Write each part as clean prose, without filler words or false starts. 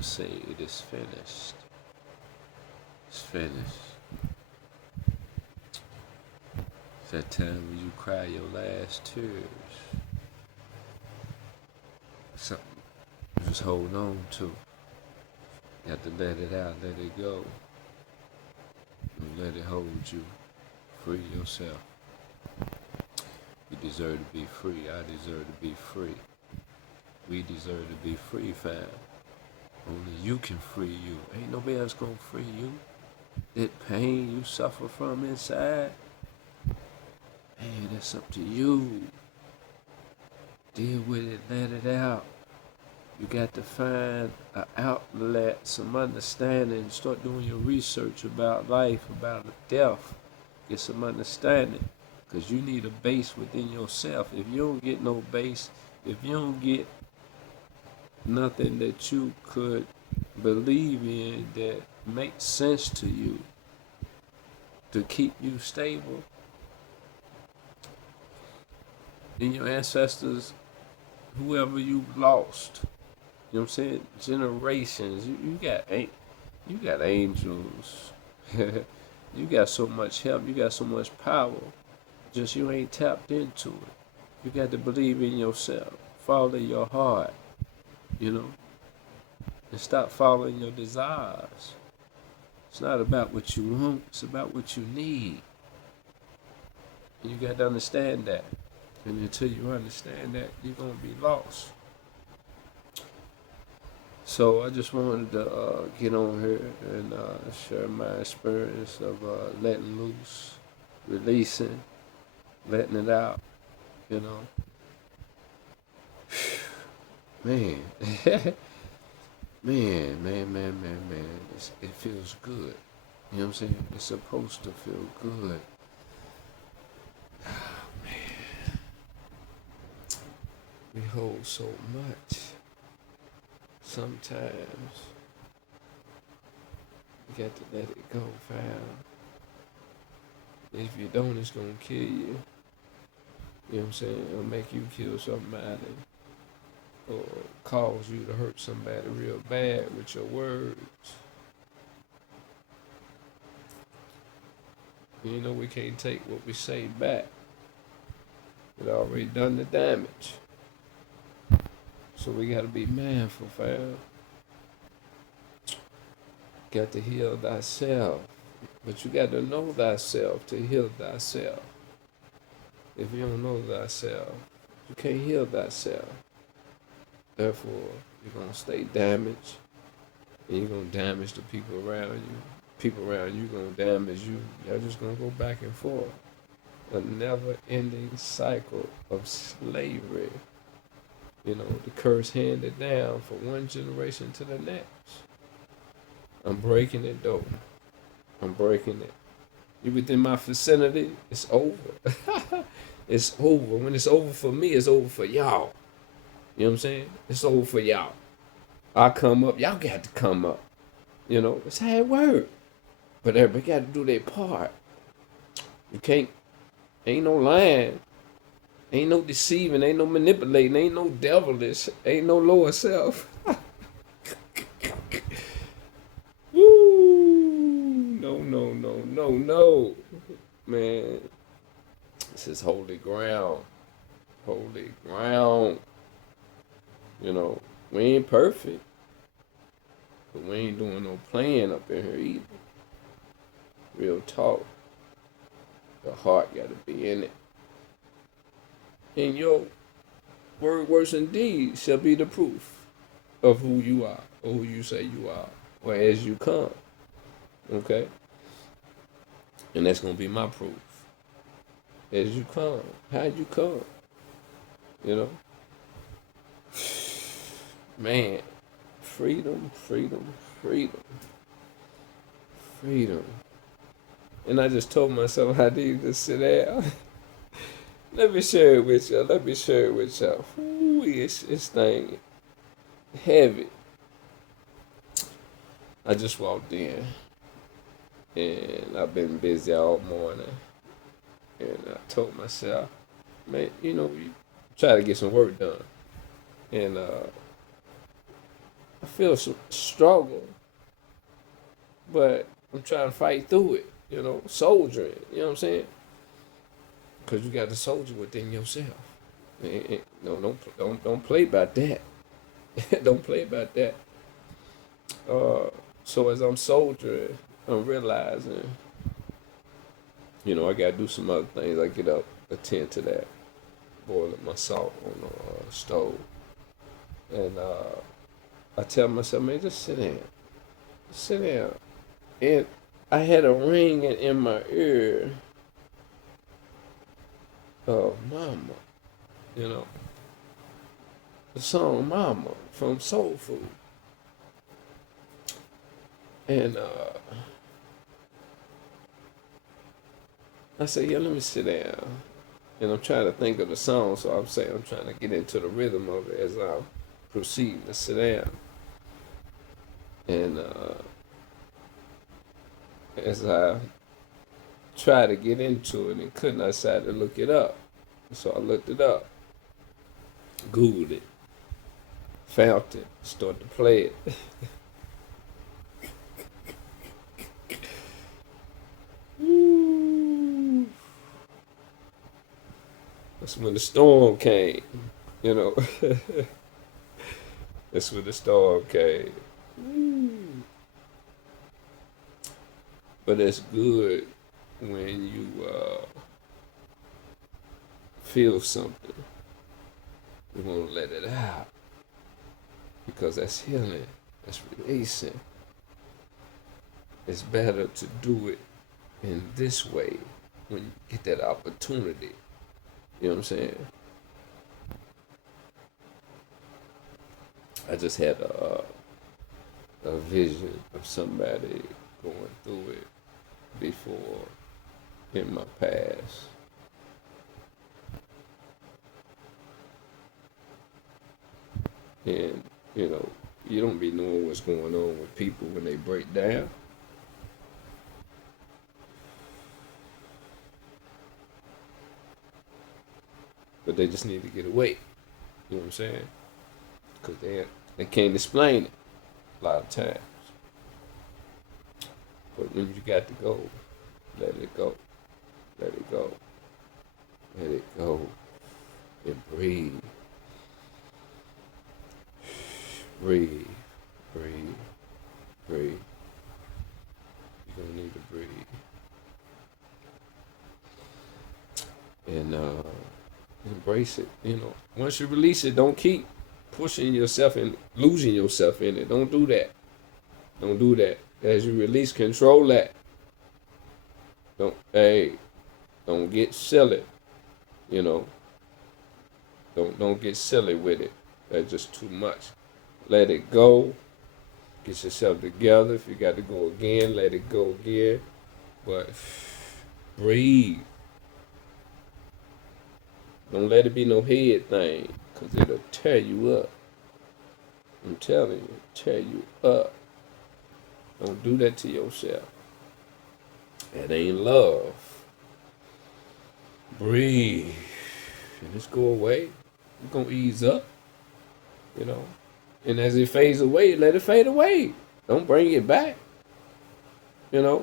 say it is finished. It's finished. It's that time when you cry your last tears. Something you just hold on to. You have to let it out, let it go. And let it hold you. Free yourself. You deserve to be free. I deserve to be free. We deserve to be free, fam. Only you can free you. Ain't nobody else gonna free you. That pain you suffer from inside, hey, that's up to you. Deal with it, let it out. You got to find an outlet, some understanding. Start doing your research about life, about death. Get some understanding. Because you need a base within yourself. If you don't get no base, if you don't get nothing that you could believe in that makes sense to you to keep you stable, then your ancestors, whoever you lost, you know what I'm saying, generations, you got angels. You got so much help, you got so much power. Just you ain't tapped into it. You got to believe in yourself. Follow your heart, you know, and stop following your desires. It's not about what you want, it's about what you need. And you got to understand that. And until you understand that, you're going to be lost. So I just wanted to get on here and share my experience of letting loose, releasing, letting it out, you know. Man, man. It feels good. You know what I'm saying? It's supposed to feel good. We hold so much. Sometimes you got to let it go, fam. If you don't, it's gonna kill you. You know what I'm saying? It'll make you kill somebody or cause you to hurt somebody real bad with your words. You know we can't take what we say back. It already done the damage. So we gotta be mindful, fam. Got to heal thyself. But you got to know thyself to heal thyself. If you don't know thyself, you can't heal thyself. Therefore, you're going to stay damaged. And you're going to damage the people around you. People around you going to damage you. You're just going to go back and forth. A never-ending cycle of slavery. You know, the curse handed down from one generation to the next. I'm breaking it, though. I'm breaking it. You within my vicinity, it's over. It's over. When it's over for me, it's over for y'all. You know what I'm saying? It's over for y'all. I come up, y'all got to come up. You know, it's how it works. But everybody got to do their part. You can't, ain't no lying. Ain't no deceiving. Ain't no manipulating. Ain't no devilish. Ain't no lower self. Woo! No. Man, this is holy ground. Holy ground. You know, we ain't perfect. But we ain't doing no playing up in here either. Real talk. The heart got to be in it. And your word, words, and deeds shall be the proof of who you are, or who you say you are, or as you come. Okay? And that's going to be my proof. As you come. How you come. You know? Man. Freedom. And I just told myself I need to sit down. Let me share it with y'all. Ooh, it's thing heavy. I just walked in. And I've been busy all morning. And I told myself, man, you know, you try to get some work done. And I feel some struggle, but I'm trying to fight through it. Soldiering. You know what I'm saying? Because you got the soldier within yourself. No, don't play about that. Don't play about that. So as I'm soldiering, I'm realizing, I gotta do some other things. I get up, attend to that, boiling my salt on the stove, and I tell myself, man, just sit down. And I had a ring in my ear of Mama, you know, the song Mama from Soul Food. And I said, yeah, let me sit down. And I'm trying to think of the song, so I'm saying I'm trying to get into the rhythm of it as I proceed to sit down. And as I tried to get into it and couldn't, I decided to look it up. So I looked it up, Googled it, found it, started to play it. That's when the storm came, you know. That's when the storm came. But it's good when you feel something. You want to let it out because that's healing, that's releasing. It's better to do it in this way when you get that opportunity. You know what I'm saying? I just had a vision of somebody going through it before in my past. And, you don't be knowing what's going on with people when they break down. But they just need to get away. You know what I'm saying? Because they can't explain it a lot of times. But when you got to go, let it go. Let it go. Let it go. And breathe. Breathe. Breathe. Breathe. You're going to need to breathe. And embrace it. Once you release it, don't keep pushing yourself and losing yourself in it. Don't do that. Don't do that. As you release, control that. Don't get silly. Don't get silly with it. That's just too much. Let it go. Get yourself together. If you got to go again, let it go again. But breathe. Don't let it be no head thing, because it'll tear you up. I'm telling you, tear you up. Don't do that to yourself. That ain't love. Breathe. And just go away. You're going to ease up. And as it fades away, let it fade away. Don't bring it back. Yeah.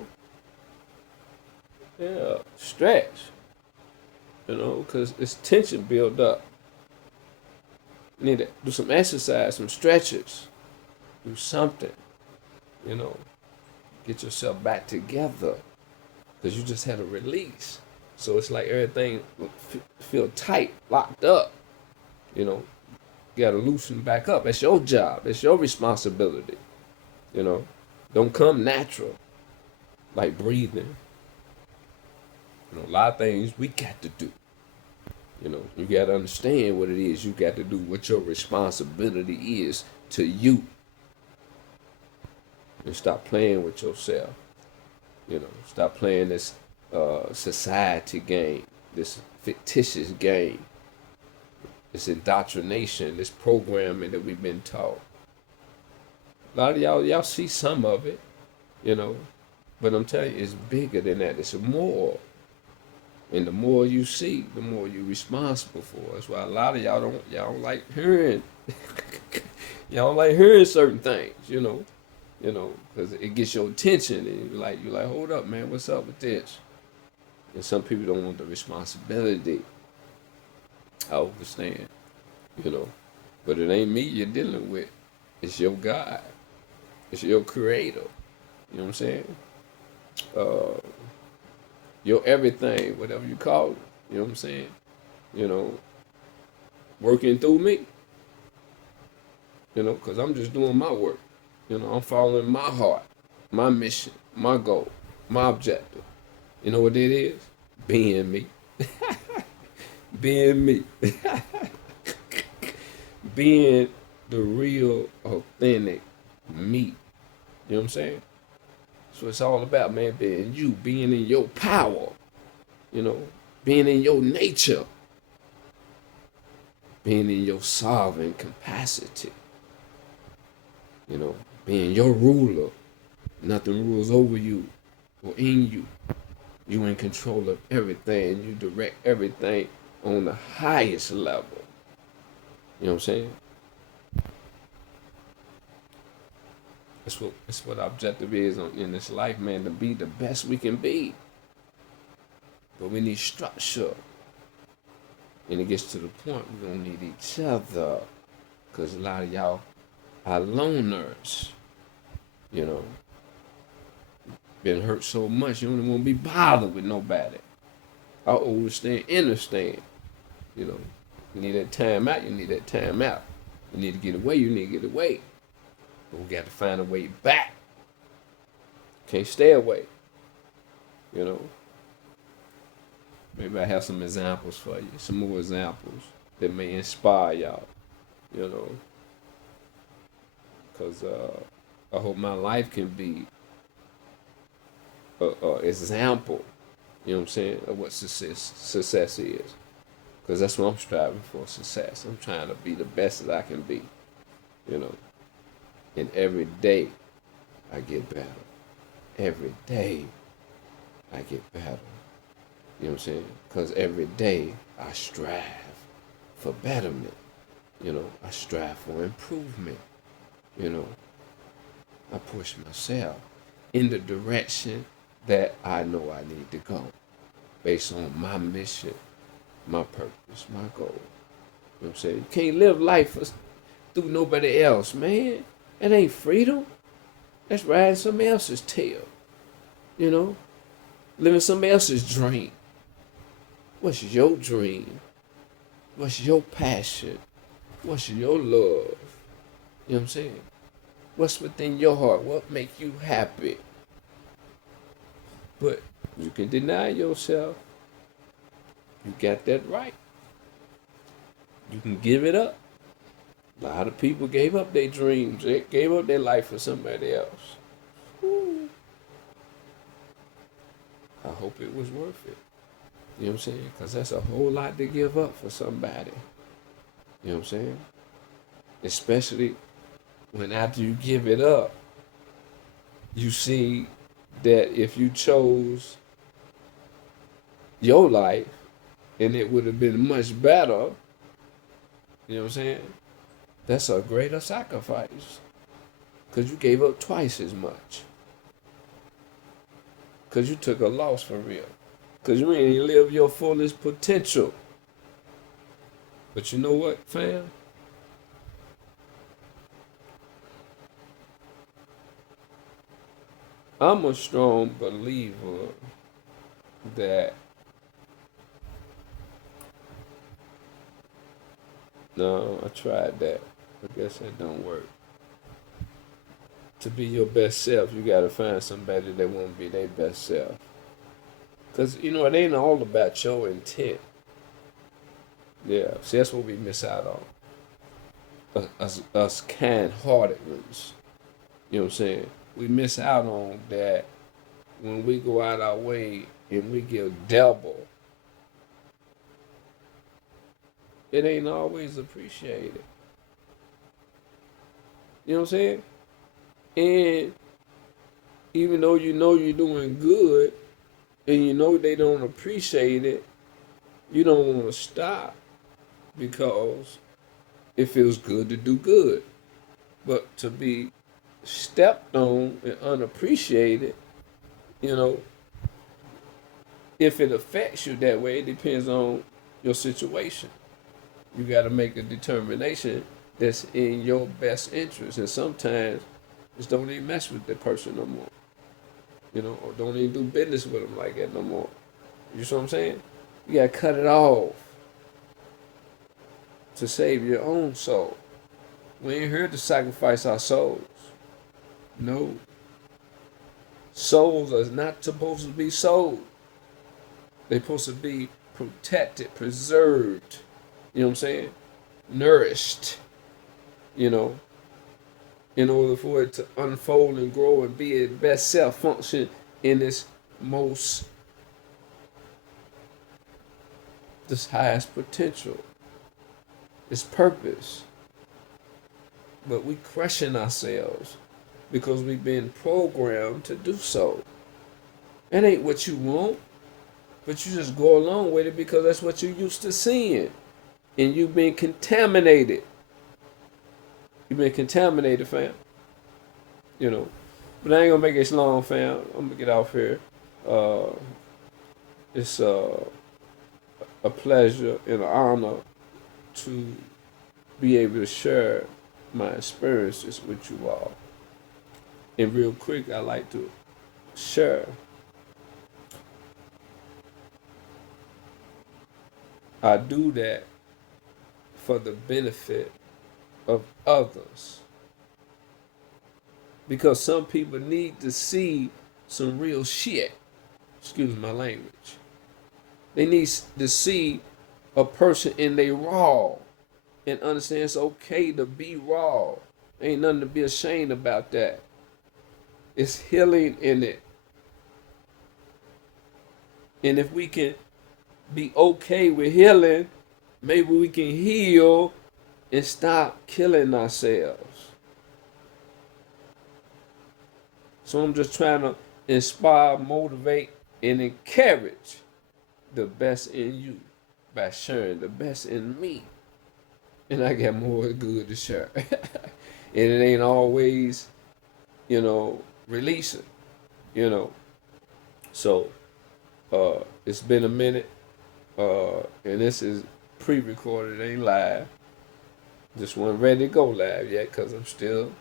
Stretch. Because it's tension built up. You need to do some exercise, some stretches. Do something. Get yourself back together. Because you just had a release. So it's like everything feel tight, locked up. You got to loosen back up. It's your job. It's your responsibility. Don't come natural. Like breathing. A lot of things we got to do. You got to understand what it is you got to do, what your responsibility is to you. And stop playing with yourself. Stop playing this society game, this fictitious game, this indoctrination, this programming that we've been taught. A lot of y'all see some of it, but I'm telling you, it's bigger than that. It's more. And the more you see, the more you're responsible for. That's why a lot of y'all don't like hearing. Y'all like hearing certain things, because it gets your attention, and you're like, hold up, man, what's up with this? And some people don't want the responsibility. I understand, you know, but it ain't me you're dealing with. It's your God. It's your Creator. You know what I'm saying? Uh, your everything, whatever you call it. You know what I'm saying? You know, working through me. Because I'm just doing my work. I'm following my heart, my mission, my goal, my objective. You know what it is? Being me. Being me. Being the real, authentic me. You know what I'm saying? So it's all about, man, being you, being in your power, being in your nature, being in your sovereign capacity, being your ruler. Nothing rules over you or in you. You in control of everything. You direct everything on the highest level. You know what I'm saying? That's what our objective is in this life, man, to be the best we can be. But we need structure. And it gets to the point we're going to need each other. Because a lot of y'all are loners. Been hurt so much, you don't want to be bothered with nobody. I understand. You need that time out, you need that time out. You need to get away, you need to get away. But we got to find a way back. Can't stay away. Maybe I have some examples for you, some more examples that may inspire y'all, Because I hope my life can be an example, you know what I'm saying, of what success is. Because that's what I'm striving for, success. I'm trying to be the best that I can be, And every day I get better. Every day I get better. You know what I'm saying? Because every day I strive for betterment. I strive for improvement. I push myself in the direction that I know I need to go based on my mission, my purpose, my goal. You know what I'm saying? You can't live life through nobody else, man. That ain't freedom. That's riding somebody else's tail. Living somebody else's dream. What's your dream? What's your passion? What's your love? You know what I'm saying? What's within your heart? What makes you happy? But you can deny yourself. You got that right. You can give it up. A lot of people gave up their dreams. They gave up their life for somebody else. Ooh. I hope it was worth it. You know what I'm saying? Because that's a whole lot to give up for somebody. You know what I'm saying? Especially when after you give it up, you see that if you chose your life and it would have been much better, you know what I'm saying? That's a greater sacrifice. Because you gave up twice as much. Because you took a loss for real. Because you ain't live your fullest potential. But you know what, fam? I'm a strong believer that no, I tried that. I guess that don't work. To be your best self, you gotta find somebody that won't be their best self. Cause it ain't all about your intent. Yeah, see that's what we miss out on. Us kind-hearted ones. You know what I'm saying? We miss out on that when we go out our way and we give double. It ain't always appreciated. You know what I'm saying? And even though you're doing good and they don't appreciate it, you don't want to stop because it feels good to do good. But to be stepped on and unappreciated, you know, if it affects you that way, it depends on your situation. You got to make a determination that's in your best interest. And sometimes just don't even mess with that person no more, or don't even do business with them like that no more. You see what I'm saying? You got to cut it off to save your own soul. We ain't here to sacrifice our souls. No. Souls are not supposed to be sold. They're supposed to be protected, preserved. You know what I'm saying? Nourished. You know, in order for it to unfold and grow and be its best self, function in its most, this highest potential, its purpose. But we crushing ourselves because we've been programmed to do so. That ain't what you want, but you just go along with it because that's what you're used to seeing. And you've been contaminated. You've been contaminated, fam. But I ain't gonna make it long, fam. I'm gonna get off here. It's a pleasure and an honor to be able to share my experiences with you all. And real quick, I like to share. I do that for the benefit of others. Because some people need to see some real shit. Excuse my language. They need to see a person in their raw and understand it's okay to be raw. Ain't nothing to be ashamed about that. It's healing in it. And if we can be okay with healing, maybe we can heal and stop killing ourselves. So I'm just trying to inspire, motivate, and encourage the best in you by sharing the best in me. And I got more good to share. And it ain't always, releasing, So it's been a minute. And this is pre-recorded, ain't live. Just wasn't ready to go live yet because I'm still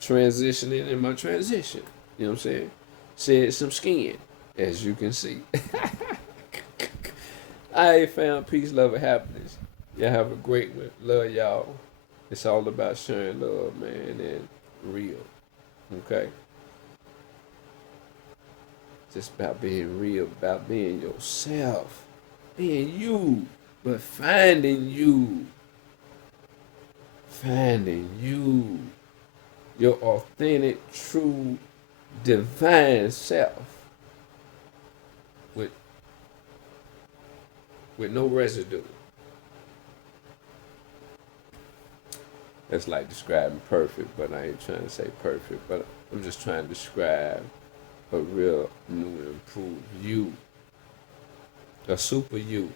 transitioning in my transition. You know what I'm saying? Shed some skin, as you can see. I found peace, love, and happiness. Y'all have a great one. Love y'all. It's all about sharing love, man, and real. Okay? Just about being real, about being yourself. Being you, but finding you. Finding you. Your authentic, true, divine self. With no residue. That's like describing perfect, but I ain't trying to say perfect, but I'm just trying to describe a real new and improved you. A super you.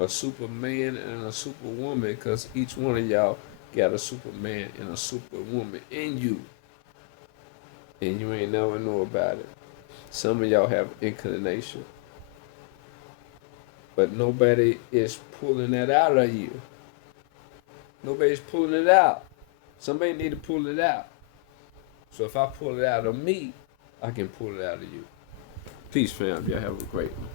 A superman and a superwoman, because each one of y'all got a superman and a superwoman in you. And you ain't never know about it. Some of y'all have inclination. But nobody is pulling that out of you. Nobody's pulling it out. Somebody need to pull it out. So if I pull it out of me, I can pull it out of you. Peace, fam. Y'all have a great one.